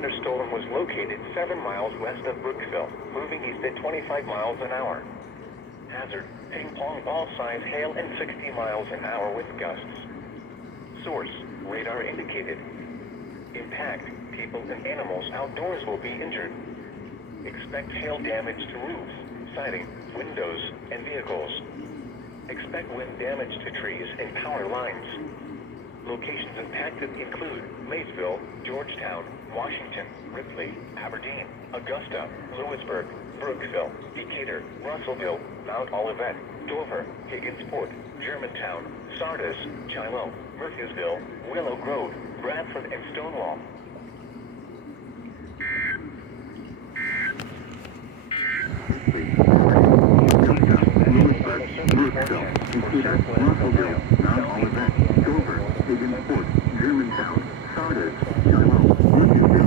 thunderstorm was located 7 miles west of Brooksville, moving east at 25 miles an hour. Hazard, ping pong ball size hail and 60 miles an hour with gusts. Source, radar indicated. Impact, people and animals outdoors will be injured. Expect hail damage to roofs, siding, windows, and vehicles. Expect wind damage to trees and power lines. Locations impacted include Maysville, Georgetown, Washington, Ripley, Aberdeen, Augusta, Lewisburg, Brooksville, Decatur, Russellville, Mount Olivet, Dover, Higginsport, Germantown, Sardis, Shiloh, Murphysville, Willow Grove, Bradford, and Stonewall. Brooksville, Decatur, Russellville, Mount Olivet, Dover, Higginsport, Germantown, Sardis, Shiloh, Murphysville.